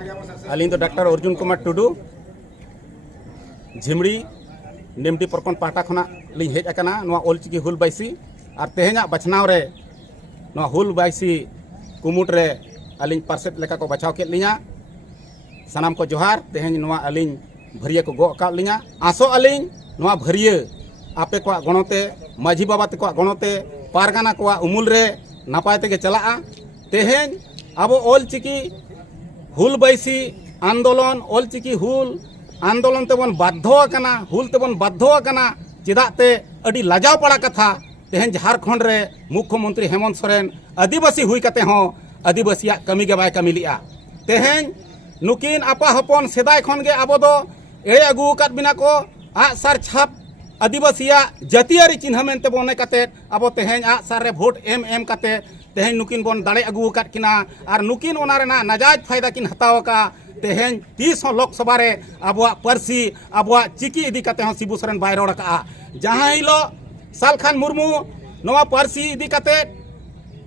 अलिंग doctor Arjun Kumar Tudu झिमड़ी निमटी प्रखंड पाहटा खना लिंग हेज अकना ऑलचिकी हुल बाईसी और तेहेना बछनाव रे हुल बाईसी कुमुट रे अलिंग पार्षद लेका को बचाव के लिया सनाम को जोहार तेहेन अलिंग भरिया को गो का लिया आसो अलिंग भरिया आपे को गणते माझी बाबा तक गणते पारगाना को उमुल रे नपाय तेगे चला तेहेन अब ऑलचिकी हुल बाईसी आंदोलन ऑलचिकी हुल आंदोलन तेबन बाध्य हुल तेबन बाध्य चेदाते अड़ी लाजाव पड़ा कथा तेहेन झारखंड रे मुख्यमंत्री हेमंत सोरेन आदिवासी हुई कते हो आदिवासिया कमी के बाय कमी लिया तेहेन नुकिन आपा हपन सेदाय खन गे अब दो एड़े अगू काट बिना को आगसार छाप आदिवासिया जातियारी चिन्ह मेनते बने कते अब तेहेन आगसार रे भोट एम कते तेहेन नुकिन बन दाड़े अगू काट किना और नुकिन ओना रेना नाजायज फायदा किन हताव का तेहेन 30 लोकसभा रे आबुआ परसी आबुआ चिकी इदी कते हो शिबू सोरेन बाय रोड़ का जहां हिलो सालखान मुर्मू नवा परसी इदी कते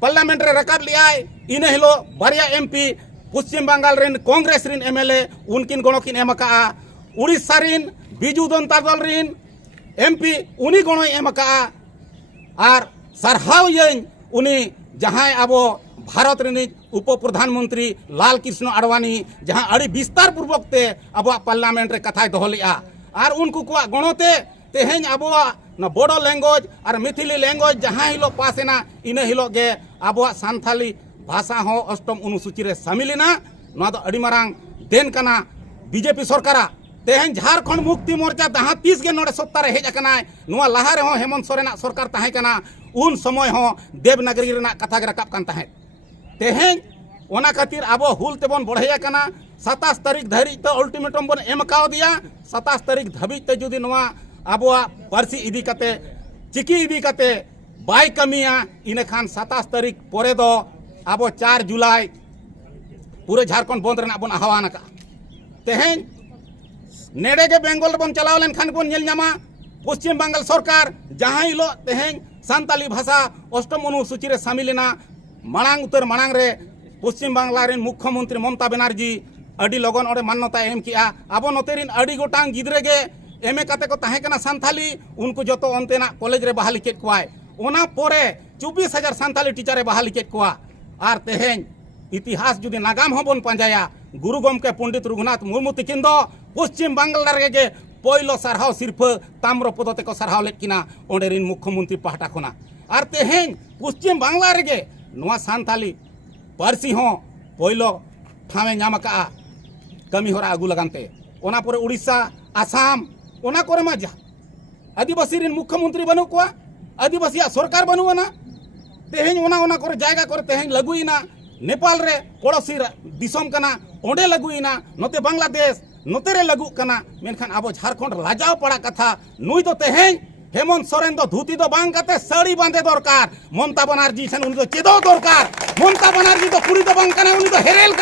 पार्लियामेंट रे रकाब लियाय इने हिलो बारिया एमपी पश्चिम बंगाल रेन कांग्रेस रिन एमएलए उनकिन गणोकिन एमका उड़ीसा रिन बिजू जनता दल रिन एमपी उनी गणो एमका और सरहाव येन उनी जहां आबो भारत रिन उप प्रधानमंत्री लाल कृष्ण आडवाणी जहां अड़ी विस्तार पूर्वक ते अब पार्लियामेंट रे कथा दोहलिया और उनको को गणोते तेहेन अब न बोडो लैंग्वेज और मिथिली लैंग्वेज जहां हिलो पासेना इने हिलो गे अब सान्थाली भाषा हो अष्टम अनुसूची रे शामिलिना नवा दो अड़ी मारांग देन कना बीजेपी सरकारा तेहेन झारखंड मुक्ति मोर्चा जहां 30 गे नोड़े सत्ता रे हेज अकना नवा लहा रे हो हेमंत सोरेना सरकार ताहे कना उन समय हो देवनागरी रेना कथा गे रकाब कान ताहे तेहेन ओना खातिर अब हुल तेबन बढ़िया कना 27 तारीख धरी तो अल्टीमेटम बन एमकाव दिया 27 तारीख धाबी ते जुदी नवा अब पार्सी इदी कते चिकी इदी कते बाय कमिया इने खान 27 तारीख परे दो अब 4 जुलाई पूरे झारखंड बंद रेना बन आह्वान का तेहेन नेड़े के बेंगल बन चलाव लेन खान बन नेल नामा पश्चिम बंगाल सरकार जहां हिलो तेहेन सान्ताली भाषा अष्टम अनुसूची रे शामिलिना मांग उतर मांग रे पश्चिम बांगला रेन मुख्यमंत्री ममता बनर्जी अड़ी लगन ओडे मान्यता एम किया अब नोतेरिन अड़ी गोटांग गिद्रे गे एमए कते को ताहे कना सान्थाली उनको जो अंतेना कॉलेज रे बहाली केट कोआय ओना पोरे 24,000 सान्थाली टीचर रे बहाली केट कोआ और तेहेन इतिहास जुदी नागाम होबन पांजाया गुरु गमके पंडित रघुनाथ मुर्मू तिकिन दो पश्चिम बांगला रे गे पहिलो सरहाव सिर्फ ताम्र पदते को सरहाव लेट किना ओंडे रिन मुख्यमंत्री पाहटा खना और तेहेन पश्चिम बांगला रे गे नवा सान्थाली पार्सी हो पहिलो ठामे नामका कमी होरा आगू लगानते ओना पोरे उड़ीसा आसाम ओना करे मा जा आदिवासी रिन मुख्यमंत्री बनू को आदिवासी सरकार बनूना तेहेन ओना करे जायगा करे तेहेन लगुइना नेपाल रे पड़ोसी दिसम कना ओंडे लगुइना नते बांग्लादेश नते रे लगु कना मेनखान अब झारखंड लाजाव पड़ा कथा नुई तो तेहेन हेमंत सोरेन दो धुती दो बांग कते साड़ी बांधे दरकार ममता बनर्जी सन उनी तो चेदो दरकार ममता बनर्जी तो कुड़ी दो बांग कना उनी तो हेरेल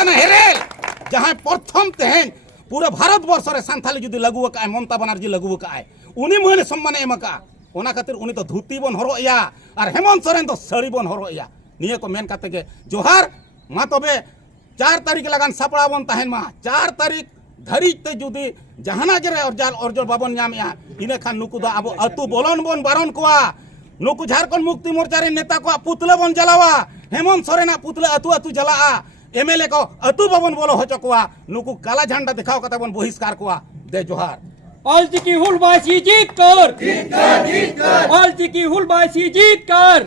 जहां प्रथम तेहेन पूरे भारत वर्ष रे सान्थाली जुदी लगु का ममता बनर्जी लगु का उनी मोहने सम्मान एमका ओना खातिर उनी तो धुती बन हरोया और हेमंत सोरेन तो साड़ी बन हरोया निये को मेन कते के जोहार मा तबे 4 तारीख लगान सापड़ा बन ताहेन मा 4 तारीख धरी ते जुदी जहाना गे अर्जल बाबन नामया इने खान नुकु दो अब अतु बोलन बन बारन कोआ नुकु झारखंड मुक्ति मोर्चा रे नेता को पुतले बन जलावा हेमंत सोरेना पुतले अतु जला एमएलए को अतु बाबन बोलो हचकोआ नुकु काला झंडा दिखाओ कते बन बहिष्कार कोआ दे जोहार ऑलचिकी हुलबासी जीत कर ऑलचिकी हुलबासी जीत कर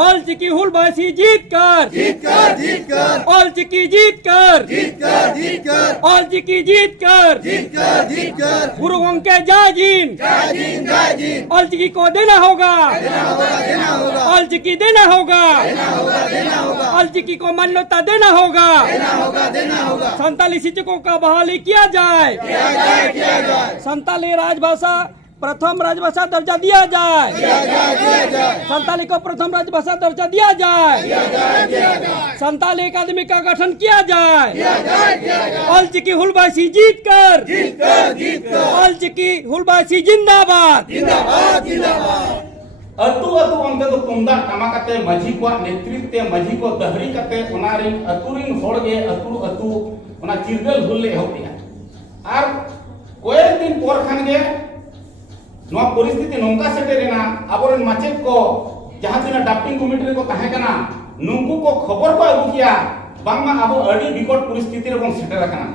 ऑलचिकी हुलबासी जीत कर ऑलचिकी जीत कर ऑलचिकी जीत कर गुरु के जाजिन ऑलचिकी को देना होगा ऑलचिकी देना होगा ऑलचिकी को मान्यता देना होगा संताली शिक्षकों का बहाली किया जाए संताली राजभाषा प्रथम राजभाषा दर्जा दिया जाए संताली को प्रथम राजभाषा दर्जा दिया जाए संताली अकादमी का गठन किया जाए ऑलचिकी हुलबासी जीत कर ऑलचिकी हुलबासी जिंदाबाद अतु अतु अंते तो तुमदा टमाकते माझी को नेतृत्व माझी को दहरी कते ओनारिन अतुरिन होड़गे अतु अतु ओना चिरगल हुल्ले होतिया आर कोई दिन पोर खानगे नवा परिस्थिति नोंका सेटेरेना आबोरेन माचेत को जहां तिना डाप्टिंग कमिटी को ताहे कना नुंकु को खबर को अगु किया बांगमा आबो अडी बिकट परिस्थिति रे बन सेटेरा कना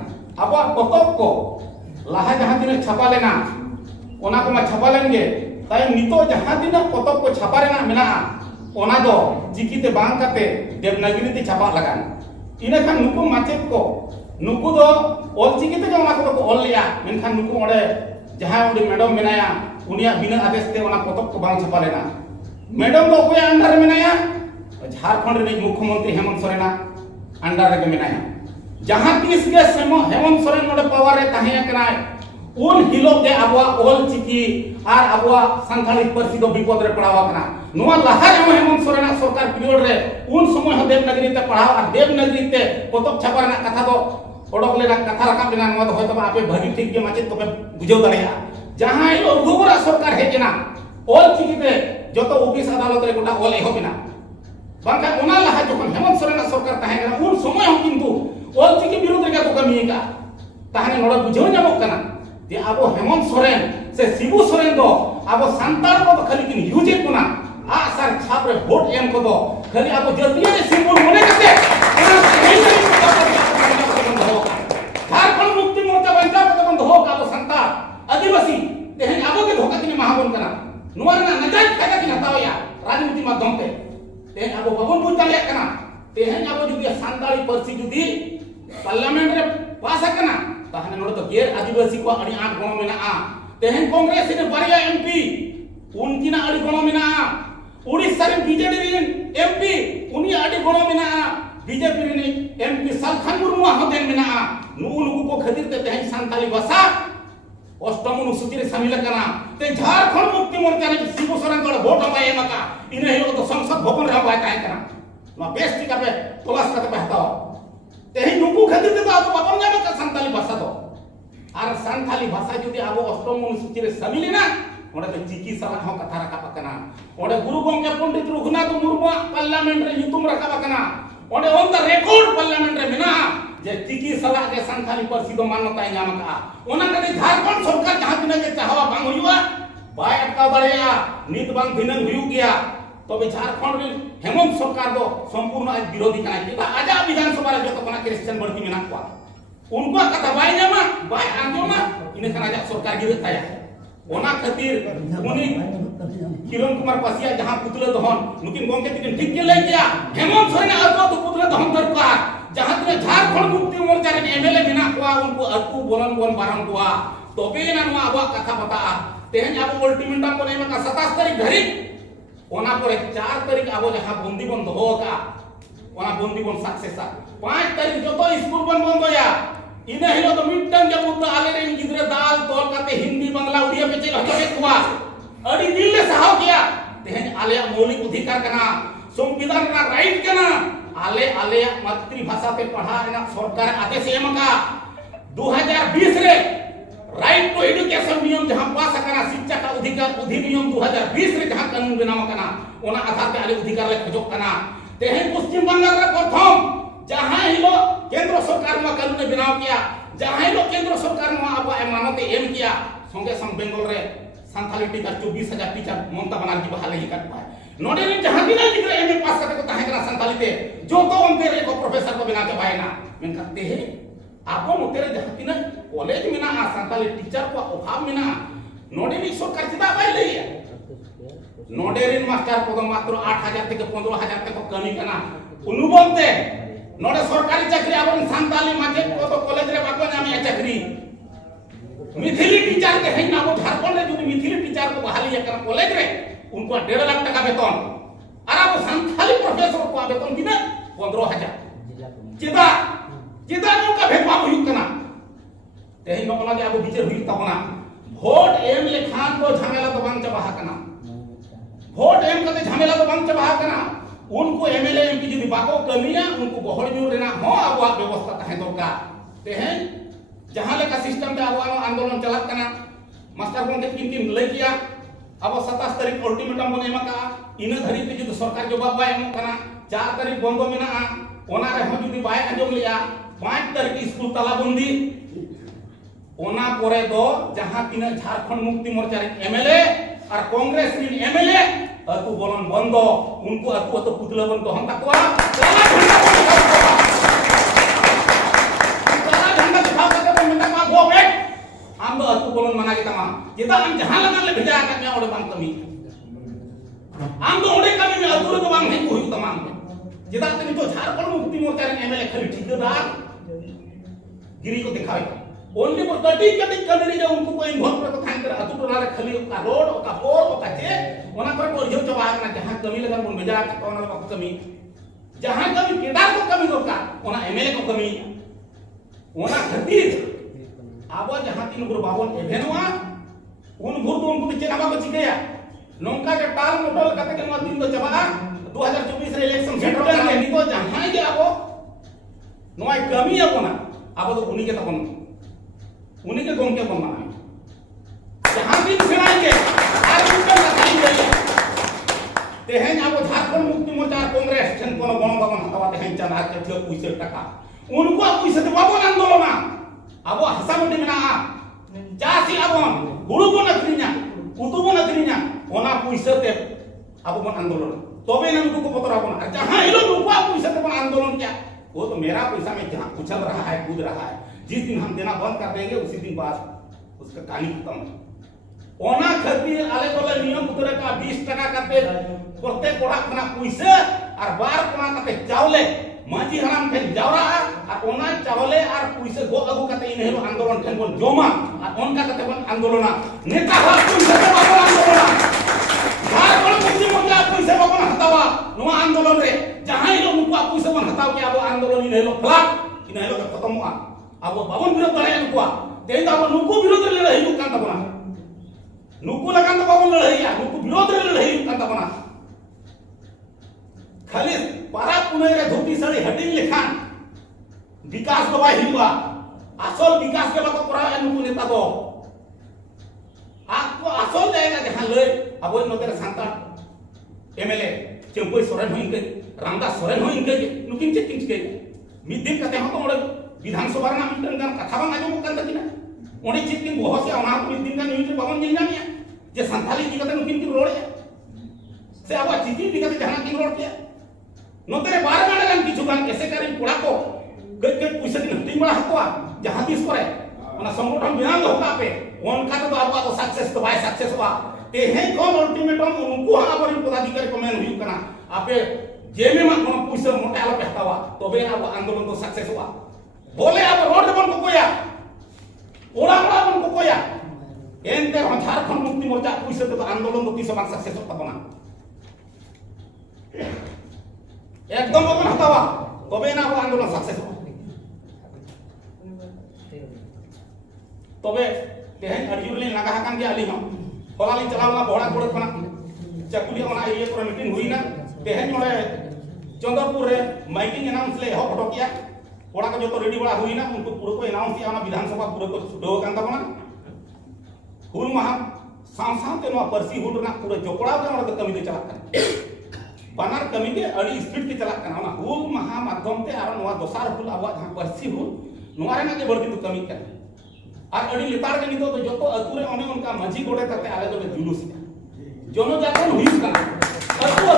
आबो पतक को लाहा जहां तिना छापा लेना ओना को मा छापा लेंगे ताय नितो जहां तिना पतक को छापा रेना मेना ओना दो चिकीते बांग काते देवनागरी ते छापा लगान इना खान नुकु माचेत को नुकु दो ऑल चिकीते जो ओना को ऑल लिया मेनखान नुकु ओडे जहां ओडे मैडम मेनाया उनिया बिना आदेश ते ओना पतक को बांग छापा लेना मैडम दो कोई अंडर मेनाया झारखंड रे मुख्यमंत्री हेमंत सोरेन अंडर रे मेनाया जहां तीस के हेमंत सोरेन ओडे पावर रे ताहे कना उन हिलो के Abwa all chikki are Abwa Santhali परसी दो विपद रे पड़ावा कना नोआ लहा रे हेमंत सोरेन सरकार पीरियड रे उन समय हो देवनागरी ते पढ़ाव और देवनागरी ते पतक छापा रेना कथा दो ओडक लेना कथा रकाब लेना नोआ दो होयतो आपे भागी ठीक के माचे तबे बुझाव दाड़िया जहां हिलो घुगुरा सरकार हेजना ऑल चिकी ते जतो ऑफिस अदालत रे गोटा ऑल एहोबिना बांका ओना लहा जखन हेमंत सोरेन सरकार ताहे कना उन समय हो किंतु ऑल चिकी विरोध रे को कमिएका ताहने नोडा बुझाव नामक कना जे आबो हेमंत सोरेन से शिबू सोरेन दो आबो संतान को तो खाली किन यूजे कोना आ सर छाप रे वोट एम को दो खाली आबो जतिया रे सिंबल मने कते झारखंड मुक्ति मोर्चा बंजा को बंद हो का संता आदिवासी तेहन आबो के धोका किने महाबन कना नुवा ना नजायज फायदा किन हतावया राजनीति माध्यम ते तेहन आबो बाबन बुझ दालिया कना तेहन आबो जुदी संताली परसी जुदी पार्लियामेंट रे पास कना ताहने नोड तो गेर आदिवासी को अड़ी आठ गणो मेना तेहन कांग्रेस ने बारिया एमपी उनकी ना अड़ी गणो मेना उड़ीसा रे बीजेडी रे एमपी उनी अड़ी गणो मेना बीजेपी रे एमपी सालखान मुर्मू हदेन मेना नुनु को खतिर ते तेहन संताली भाषा अष्टम अनुसूची रे शामिल कना ते झारखंड मुक्ति मोर्चा रे शिबू सोरेन को वोट हबाय एमका इने हिलो तो संसद भवन रे हबाय काहे कना मा बेस्टी का पे तलाश करते बहता तेही नुकु खतिर ते आबो बापन जामे का संताली भाषा दो आर संताली भाषा जदि आबो अष्टम अनुसूची रे शामिल ना ओडे ते चिकी सला हो कथा रखा पकना ओडे गुरु गोंगे पंडित रघुनाथ मुर्मू पार्लियामेंट रे युतुम रखा पकना ओडे ऑन द रिकॉर्ड पार्लियामेंट रे मेना जे चिकी सला के संताली परसी दो मान्यता नाम का ओना कदे झारखंड सरकार जहां दिन के चाहवा बांग हुआ बाय अटका बड़ेया नीत बांग दिनंग हुई गया तबे झारखंड रे हेमंत सरकार दो संपूर्ण आज विरोधी कना कि आजा विधानसभा रे जतो कना क्रिश्चियन बड़ती मेना को उनको कथा बाय नामा बाय आंजोमा इने कना जा सरकार गिरताया ओना खातिर उनी किरण कुमार पासिया जहां पुतले दहन नुकिन गोंके तिकिन ठीक के ले गया हेमंत सोरेन अतो तो पुतले दहन दरकार जहां तने झारखंड मुक्ति मोर्चा रे एमएलए बिना कोआ उनको अतु बोलन बोन बारन कोआ तबे ना नुआ आबा कथा पता तेहन आबो अल्टीमेटम को नेमा का 27 तारीख धरि ओना पर 4 तारीख आबो जहां बंदी बन दो का ओना बंदी बन सक्सेस 5 तारीख जतो स्कूल बन बंद होया इने हिलो तो मिटन के मुद्दा आले रे गिदरे दाल तोल काते हिंदी बांग्ला उड़िया पे चल हटके कुआ अड़ी दिल ले सहाव किया तेहन आले मौलिक अधिकार कना संविधान का राइट कना आले आले मातृभाषा पे पढ़ा ना सरकार आदेश एमका 2020 रे राइट टू एजुकेशन नियम जहां पास कना शिक्षा का अधिकार अधिनियम 2020 रे जहां कानून बनाव कना ओना आधार पे आले अधिकार ले खजो कना तेहन पश्चिम बंगाल रे प्रथम जहां हिलो केंद्र सरकार मा कानून बनाव किया जहां हिलो केंद्र सरकार मा अब मानते एम किया संगे संग बंगाल रे संथाली टीचर 24000 टीचर ममता बनर्जी बहाल ही कर पाए नोडे रे जहां दिना जिकरे एमए पास करते को ताहे कना संथाली ते जो तो अंते रे को प्रोफेसर को बिना के बायना मेन करते है आपो नोते रे जहां दिना कॉलेज में ना संथाली टीचर को अभाव में ना नोडे रे सरकार चिता बाय ले नोडे रे मास्टर को मात्र 8000 থেকে 15000 तक कमी कना अनुबंते नोडे सरकारी चाकरी आवन संताली माजे को तो कॉलेज रे बाको नामी चाकरी मिथिली टीचर के है ना वो झारखंड रे जो मिथिली टीचर को बहाली करना कॉलेज रे उनको 1.5 लाख टका वेतन और अब संथाली प्रोफेसर को वेतन किना 15000 चिदा चिदा नो का भेदभाव हुई कना तेही नो लगे अब विचार हुई तबना वोट एम लेखान को झमेला तो बंद चबा कना वोट एम कते झमेला तो बंद चबा कना उनको एमएलए एमपी जदी बाको कमिया उनको गहड़ जोर रेना हो अब व्यवस्था तहे दरकार तेहे जहां लेका सिस्टम पे अब आंदोलन चलत कना मास्टर को किन किन ले किया अब 27 तारीख अल्टीमेटम बन एमा का इन धरी पे जो सरकार जवाब बाय एम कना 4 तारीख बंद मेना ओना रे हम जुदी बाय अंजम लिया 5 तारीख स्कूल तालाबंदी ओना परे दो जहां तीन झारखंड मुक्ति मोर्चा रे एमएलए और कांग्रेस रे एमएलए अतु बोलन बंद उनको अतु पुतला बन तो हम तकवा ताला झंडा दिखाओ करके मिटा मा गो बैठ हम तो अतु बोलन मना के तमा जेदा हम जहां लगन ले भेजा का मैं ओडे बांग कमी हम तो ओडे कमी में अतु तो बांग नहीं कोई तमाम जेदा तनी तो झारखंड मुक्ति मोर्चा रे एमएलए खाली ठेकेदार गिरी को दिखावे ओनली पर कटिंग करने जो उनको कोई इन्वॉल्व कर तो थान कर अतु टोला रे खाली का रोड का पोर का जे ओना पर को जो चबा ना जहां कमी लगा बन भेजा का ओना को कमी जहां कमी केदार को कमी होता ओना एमएलए को कमी ओना खातिर आबो जहां तीन गुरु बाबन एभेनवा उन भूर तो उनको चेक आबा को चिकेया नोंका के टाल मोटल कते के मा दिन तो चबा 2024 रे इलेक्शन सेट हो गया निको जहां के आबो नोय कमी आबोना आबो तो उनी के तपन उनी के गोंके बन माने जहां दिन सेनाएंगे आर उनका लगाएंगे तेहन आबो झारखंड मुक्ति मोर्चा कांग्रेस ठन कोनो गण भवन हतावा तेहन चना के थियो पैसे टका उनको पैसे तो बाबन आंदोलन आबो हसा मोटी मेना जासी आबन गुरु बन अग्रिना उतु बन अग्रिना ओना पैसे ते आबो बन आंदोलन तबे ना उनको पतरा बन जहां इलो रुपा पैसे ते बन आंदोलन क्या वो तो मेरा पैसा में जहां उछल रहा है कूद रहा है जिस दिन हम देना बंद कर देंगे उसी दिन बाद उसका कहानी खत्म ओना खातिर आले बोले नियम उतरे का 20 टका करते प्रत्येक कोड़ा खाना पैसे और बार कोना करते चावले माजी हराम थे जावरा और ओना चावले और पैसे गो अगु करते इनहेलो आंदोलन थे बोल जोमा और ओनका करते बोल आंदोलन नेता हर पैसे के बाबा आंदोलन बार कोन मुक्ति मोर्चा पैसे बाबा हतावा नो आंदोलन रे जहां इलो मुको पैसे बन हताव के अब आंदोलन इनहेलो फ्लैट इनहेलो खत्म हुआ अब बाबन विरोध करे नुकुआ तेन अब नुकु विरोध रे लड़ाई नु कांता बना नुकु लगान तो बाबन लड़ाईया नुकु विरोध रे लड़ाई नु कांता बना खाली पारा पुने रे धोती साड़ी हटिंग लेखान विकास तो बाय हिलवा असल विकास के बाको करा नुकु नेता दो आपको असल जाएगा जहां ले अब नोते सांता एमएलए चंपई सोरेन होइंग के रामदास सोरेन होइंग के नुकिन चेकिंग के मिद दिन कते हम तो ओडे विधानसभा ना मिटन गान कथा बांग आजो कान तकिना ओने चेक किन बहुत से ओना मिद दिन का न्यूज बाबन जिल जानिया जे संथाली जी कते नुकिन की रोड से अब चिति दिगते जहां की रोड के नोते रे 12 गाना गान किछु गान कैसे करें कोड़ा को गज गज पैसा दिन हटिंग बड़ा हतवा जहां दिस करे ओना संगठन बिहान होता पे ओनका तो अब तो सक्सेस तो बाय सक्सेस हुआ ते हे कौन अल्टीमेटम उनको हमारे पदाधिकारी को मेन हुई कना आपे जेमे मा कोन पैसा मोटे आलो पे हतावा तबे अब आंदोलन तो सक्सेस हुआ बोले अब रोड बन को कोया ओड़ा ओड़ा बन को कोया एनते हम झारखंड मुक्ति मोर्चा पैसे तो आंदोलन तो 30 मार्च सक्सेस होता बना एकदम अपन हतावा तबे ना वो आंदोलन सक्सेस हो तबे तेहन अर्जुन लगा हकान के आली हम होलाली चलावला बड़ा बड़ा खना चकुली ओना ये पर मीटिंग हुई ना तेहन मोरे चंद्रपुर रे माइकिंग अनाउंस ले हो फोटो किया कोड़ा का जो तो रेडी बड़ा हुई ना उनको पूरा को अनाउंस किया ना विधानसभा पूरा को छुटो कान ता बना हुल महा साम साम के नो परसी हुल ना पूरा जोपड़ा के और कमी दे चला कर बानर कमी के अड़ी स्पीड के चला कर ना हुल महा माध्यम ते आरो नो दोसार हुल आवा जहां परसी हुल नो रे ना के बड़ती तो कमी कर और अड़ी लेतार के नितो तो जो तो अतुरे ओने उनका माझी गोड़े तते आले तो जुलूस जोनो जातन हुई का अतु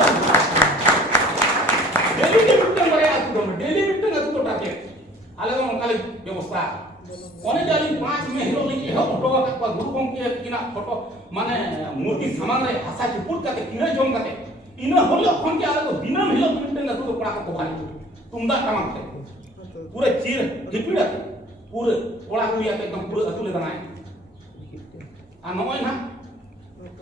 डेली मिटन बरे अतु डेली मिटन अतु तो टाके आले तो उनका व्यवस्था ओने जाली 5 में हिरो नहीं हो फोटो का गुरु कम के किना फोटो माने मूर्ति सामान रे हसा के पुट काते किने जोम काते इना होलो फोन के आले तो बिना हिलो मिटन अतु तो पड़ा को भारी तुमदा टमाक थे पूरे चीर डिपीड़ा पूरे ओड़ा को या एकदम पूरे अतु ले बनाए आ नय ना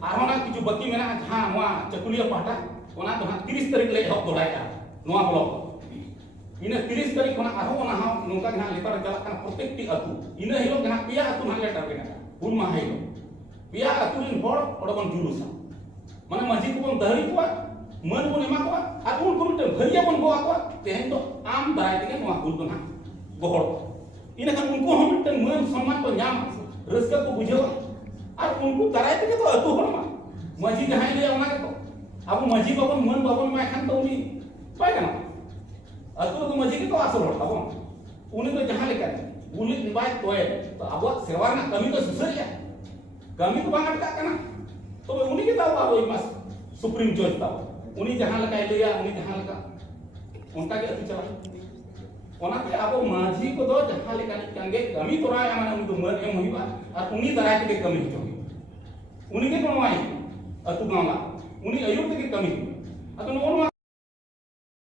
आरोना किछु बकी मेना हां वा चकुलिया पाटा ओना तो 30 तारीख ले हो दोड़ाया नोआ ब्लॉक इन 30 तारीख खना आरो ओना हा नोका ना लेतर चला kana प्रत्येक टी अतु इन हिलो ना पिया अतु ना लेटर के ना उन मा हाइलो पिया अतु इन होड़ ओडबन जुलुसा माने मजी को बन दहरी को मन बन एमा को आ उन को भरिया बन को को तेहन तो आम दाय के नोआ गुल बना गोहड़ इन का उनको हम मन सम्मान को नाम रस्का को बुझो और उनको कराए थे तो अतु होमा माजी जहां ले ओना के तो अब माजी बाबन मन बाबन मा खान तो उनी बाय गाना अतु तो माजी के तो आसर होता हो उनी तो जहां लेकर उनी बाय तोए तो अब सेवा ना कमी तो सुसरिया कमी तो बांगा का ना तो उनी के ताव अब मास सुप्रीम जज ताव उनी जहां लगा लिया उनी जहां लगा उनका के अति चला ओनाते अब माझी को दो जहां लेका कांगे कमी तोराय माने उनी तो मन एम होइबा और उनी दराय के कमी हो उनी के बनवाई अतु गांवा उनी अयुक्त के कमी अतो नो